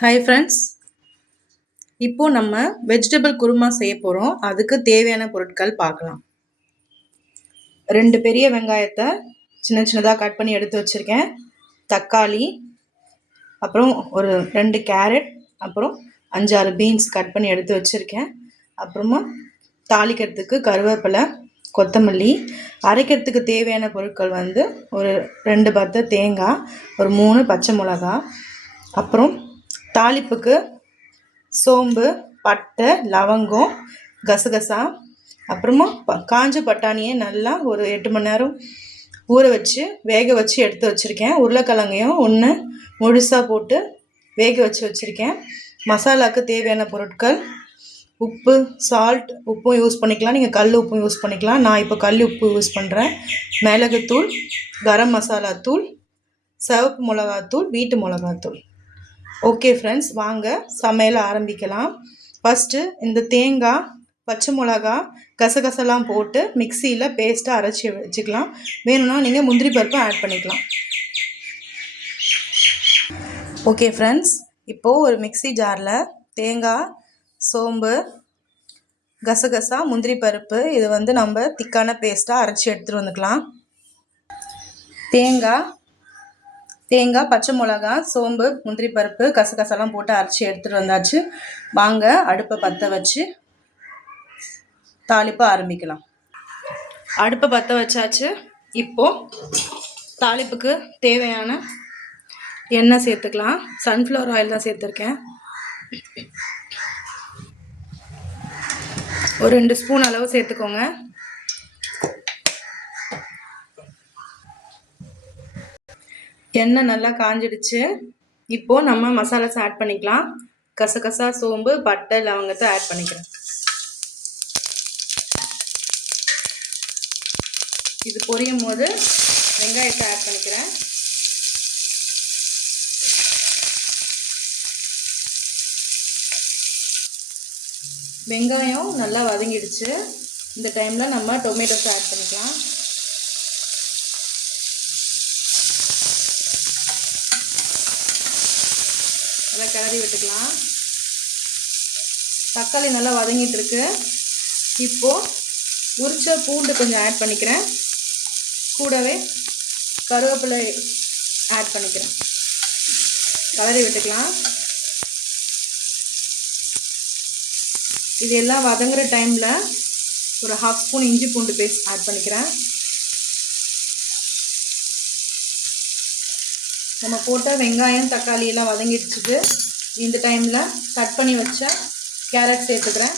Hi friends, இப்போ நம்ம vegetable kurma செய்ய போகிறோம். அதுக்கு தேவையான பொருட்கள் பார்க்கலாம். 2 பெரிய வெங்காயத்தை சின்ன சின்னதாக கட் பண்ணி எடுத்து வச்சுருக்கேன். தக்காளி, அப்புறம் ஒரு 2 கேரட், அப்புறம் 5-6 பீன்ஸ் கட் பண்ணி எடுத்து வச்சுருக்கேன். அப்புறமா தாளிக்கிறதுக்கு கருவேப்பிலை, கொத்தமல்லி, அரைக்கிறதுக்கு தேவையான பொருட்கள் ஒரு 2 பத்தை தேங்காய், ஒரு 3 பச்சை மிளகா, அப்புறம் தாளிப்புக்கு சோம்பு, பட்டை, லவங்கம், கசகசா, அப்புறமா காஞ்ச பட்டாணியை நல்லா ஒரு 8 மணி நேரம் ஊற வச்சு வேக வச்சு எடுத்து வச்சுருக்கேன். உருளைக்கிழங்கையும் ஒன்று முழுசாக போட்டு வேக வச்சு வச்சுருக்கேன். மசாலாவுக்கு தேவையான பொருட்கள் உப்பு, சால்ட், உப்பும் யூஸ் பண்ணிக்கலாம், நீங்கள் கல் உப்பும் யூஸ் பண்ணிக்கலாம். நான் இப்போ கல் உப்பு யூஸ் பண்ணுறேன். மிளகுத்தூள், கரம் மசாலா தூள், சிவப்பு மிளகாத்தூள், வீட்டு மிளகாத்தூள். ஓகே ஃப்ரெண்ட்ஸ், வாங்க சமையல் ஆரம்பிக்கலாம். ஃபஸ்ட்டு இந்த தேங்காய், பச்சை மிளகா, கசகசெல்லாம் போட்டு மிக்சியில் பேஸ்ட்டாக அரைச்சி வச்சுக்கலாம். வேணும்னா நீங்கள் முந்திரி பருப்பு ஆட் பண்ணிக்கலாம். ஓகே ஃப்ரெண்ட்ஸ், இப்போது ஒரு மிக்சி ஜாரில் தேங்காய், சோம்பு, கசகசா, முந்திரி பருப்பு இது நம்ம திக்கான பேஸ்ட்டாக அரைச்சி எடுத்துகிட்டு வந்துக்கலாம். தேங்காய், பச்சை மிளகா, சோம்பு, முந்திரி பருப்பு, கசகசாலாம் போட்டு அரைச்சி எடுத்துகிட்டு வந்தாச்சு. வாங்க அடுப்பை பற்ற வச்சு தாளிப்பை ஆரம்பிக்கலாம். அடுப்பை பற்ற வச்சாச்சு. இப்போது தாளிப்புக்கு தேவையான எண்ணெய் சேர்த்துக்கலாம். சன்ஃப்ளவர் ஆயில் தான் சேர்த்துருக்கேன். ஒரு 2 ஸ்பூன் அளவு சேர்த்துக்கோங்க. எண்ணெய் நல்லா காஞ்சிடுச்சு. இப்போது நம்ம மசாலாஸ் ஆட் பண்ணிக்கலாம். கசகசா, சோம்பு, பட்டை, லவங்கத்தை ஆட் பண்ணிக்கிறேன். இது பொரியும் போது வெங்காயத்தை ஆட் பண்ணிக்கிறேன். வெங்காயம் நல்லா வதங்கிடுச்சு. இந்த டைமில் நம்ம டொமேட்டோஸ் ஆட் பண்ணிக்கலாம். நல்லா கிளறி விட்டுக்கலாம். தக்காளி நல்லா வதங்கிட்டு இருக்கு. இப்போது உரிச்ச பூண்டு கொஞ்சம் ஆட் பண்ணிக்கிறேன். கூடவே கருவேப்பிலை ஆட் பண்ணிக்கிறேன். கிளறி விட்டுக்கலாம். இது எல்லாம் வதங்குற டைமில் ஒரு 1/2 ஸ்பூன் இஞ்சி பூண்டு பேஸ்ட் ஆட் பண்ணிக்கிறேன். நம்ம போட்ட வெங்காயம், தக்காளி எல்லாம் வதங்கிடுச்சுது. இந்த டைமில் கட் பண்ணி வச்ச கேரட் சேர்த்துக்கிறேன்.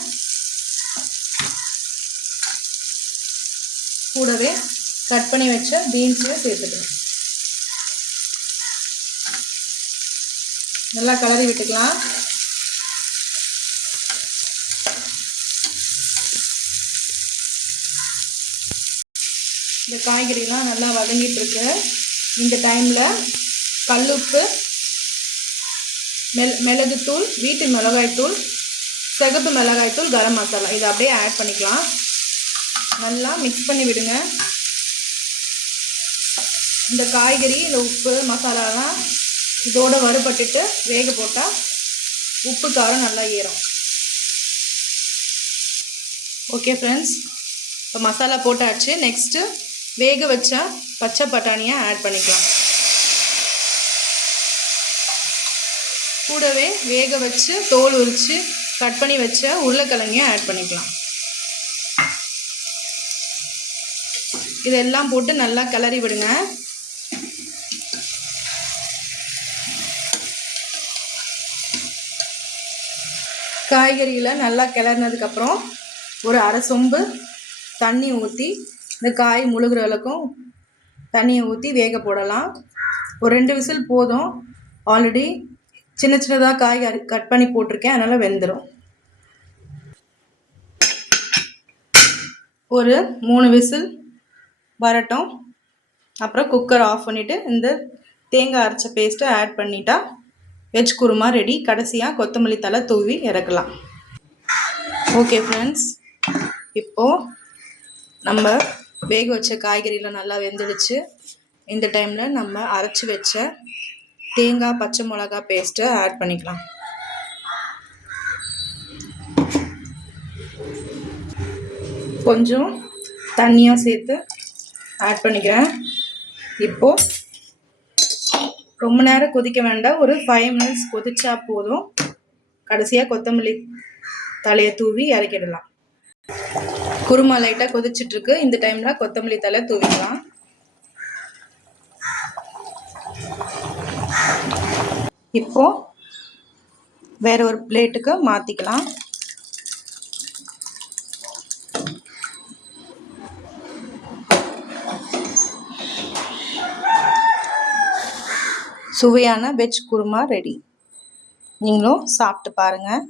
கூடவே கட் பண்ணி வச்ச பீன்ஸையும் சேர்த்துக்கிறேன். நல்லா கிளறி விட்டுக்கலாம். இந்த காய்கறிலாம் நல்லா வதங்கிட்டு இருக்கு. இந்த டைமில் கல்லுப்பு, மிளகுத்தூள், வீட்டு மிளகாய்த்தூள், சிகப்பு மிளகாய்த்தூள், கரம் மசாலா இதை அப்படியே ஆட் பண்ணிக்கலாம். நல்லா மிக்ஸ் பண்ணி விடுங்க. இந்த காய்கறி, இந்த உப்பு, மசாலாலாம் இதோடு வறுபட்டுட்டு வேக போட்டால் உப்பு காரம் நல்லா ஏறும். ஓகே ஃப்ரெண்ட்ஸ், இப்போ மசாலா போட்டாச்சு. நெக்ஸ்ட்டு வேக வச்ச பச்சை பட்டாணியை ஆட் பண்ணிக்கலாம். கூடவே வேக வச்சு தோல் உரித்து கட் பண்ணி வச்ச உருளைக்கிழங்கையும் ஆட் பண்ணிக்கலாம். இதெல்லாம் போட்டு நல்லா கிளறி விடுங்க. காய்கறிகளை நல்லா கிளறினதுக்கப்புறம் ஒரு 1/2 சொம்பு தண்ணி ஊற்றி இந்த காய் முழுகிற அளவுக்கும் தண்ணியை ஊற்றி வேக போடலாம். ஒரு 2 விசில் போதும். ஆல்ரெடி சின்ன சின்னதாக காய் கட் பண்ணி போட்டிருக்கேன், அதனால் வெந்துடும். ஒரு 3 விசில் வரட்டும். அப்புறம் குக்கர் ஆஃப் பண்ணிவிட்டு இந்த தேங்காய் அரைச்ச பேஸ்ட்டை ஆட் பண்ணிட்டா வெஜ் குருமா ரெடி. கடைசியாக கொத்தமல்லி தழை தூவி இறக்கலாம். ஓகே ஃப்ரெண்ட்ஸ், இப்போது நம்ம வேக வச்ச காய்கறியில் நல்லா வெந்துடுச்சு. இந்த டைமில் நம்ம அரைச்சி வச்ச தேங்காய் பச்சை மிளகா பேஸ்ட்டை ஆட் பண்ணிக்கலாம். கொஞ்சம் தண்ணியாக சேர்த்து ஆட் பண்ணிக்கிறேன். இப்போது ரொம்ப நேரம் கொதிக்க வேண்டாம், ஒரு 5 minutes கொதிச்சா போதும். கடைசியாக கொத்தமல்லி தலையை தூவி இறக்கிடலாம். குருமா லைட்டாக கொதிச்சிட்ருக்கு. இந்த டைமில் கொத்தமல்லி தலை தூவிக்கலாம். இப்போது வேற ஒரு பிளேட்டுக்கு மாற்றிக்கலாம். சுவையான வெஜ் குருமா ரெடி. நீங்களும் சாப்பிட்டு பாருங்கள்.